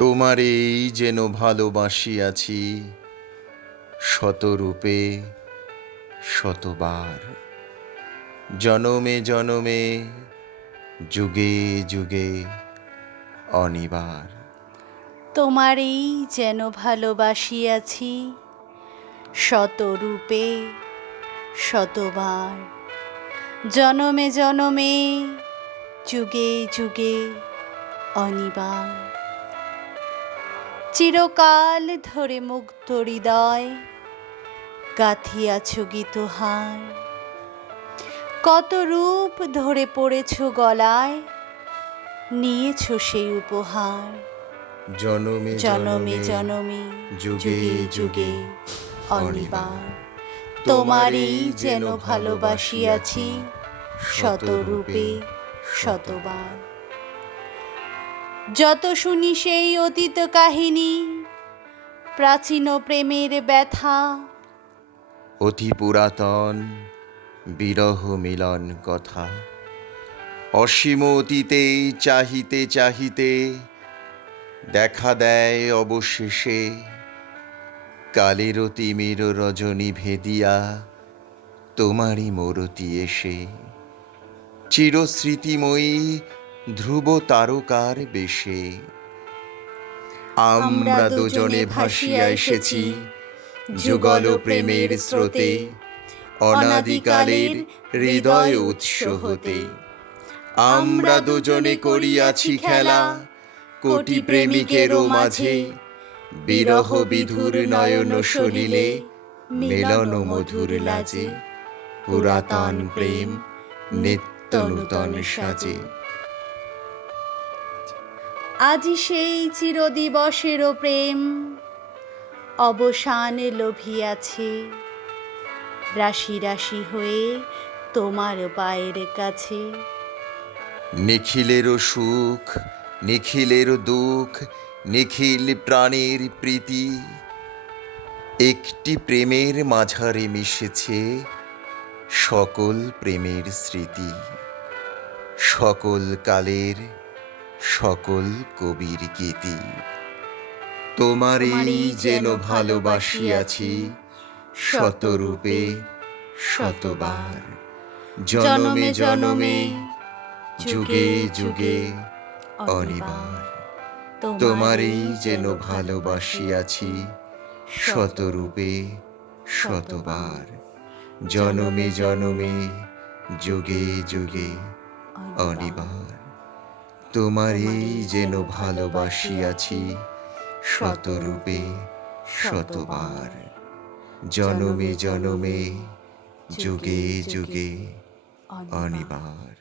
তোমারেই যেন ভালোবাসিয়াছি শতরূপে শতবার, জনমে জনমে যুগে যুগে অনিবার। তোমারেই যেন ভালোবাসিয়াছি শতরূপে শতবার, জনমে জনমে যুগে যুগে অনিবার। চিরকাল ধরে মুগ্ধ হৃদয় গাঁথিয়াছ গীতহার, কত রূপ ধরে পড়েছ গলায়, নিয়েছ সেই উপহার। জনমে জনমে জনমে যুগে যুগে অনিবার। তোমারই যেন ভালোবাসিয়াছি শতরূপে শতবার। যত শুনি সেই অতীত কাহিনী, প্রাচীন প্রেমের ব্যথা, অতি পুরাতন বিরহ মিলন কথা, অসীম অতীতে চাহিতে চাহিতে দেখা দেয় অবশেষে কালের তিমির রজনী ভেদিয়া তোমারই মূরতি এসে। চিরস্মৃতিময়ী ধ্রুব তারকার বেশে আমরা দুজনে ভাসিয়া এসেছি যুগল প্রেমের স্রোতে, অনাদিকালের হৃদয় উৎস হতে। আমরা দুজনে করিয়াছি খেলা কোটি প্রেমিকেরও মাঝে, বিরহ বিধুর নয়ন সলিলে মিলন মধুর লাজে। পুরাতন প্রেম নিত্য নূতন সাজে। আজি সেই চিরদিবসেরও প্রেম অবসান লোভিয়াছে, রাশি রাশি হয়ে তোমার পায়ের কাছে। নিখিলেরও সুখ নিখিলেরও দুঃখ, নিখিল প্রাণের প্রীতি, একটি প্রেমের মাঝারে মিশেছে সকল প্রেমের স্মৃতি। সকল কালের সকল কবির গীতি, তোমারই যেন ভালোবাসিয়াছি শতরূপে শতবার, জনমে জনমে যুগে যুগে অনিবার। তোমারই যেন ভালোবাসিয়াছি শতরূপে শতবার, জনমে জনমে যুগে যুগে অনিবার। তোমারই যেন ভালোবাসিয়াছি শতরূপে শতবার, জনমে জনমে যুগে যুগে অনিবার।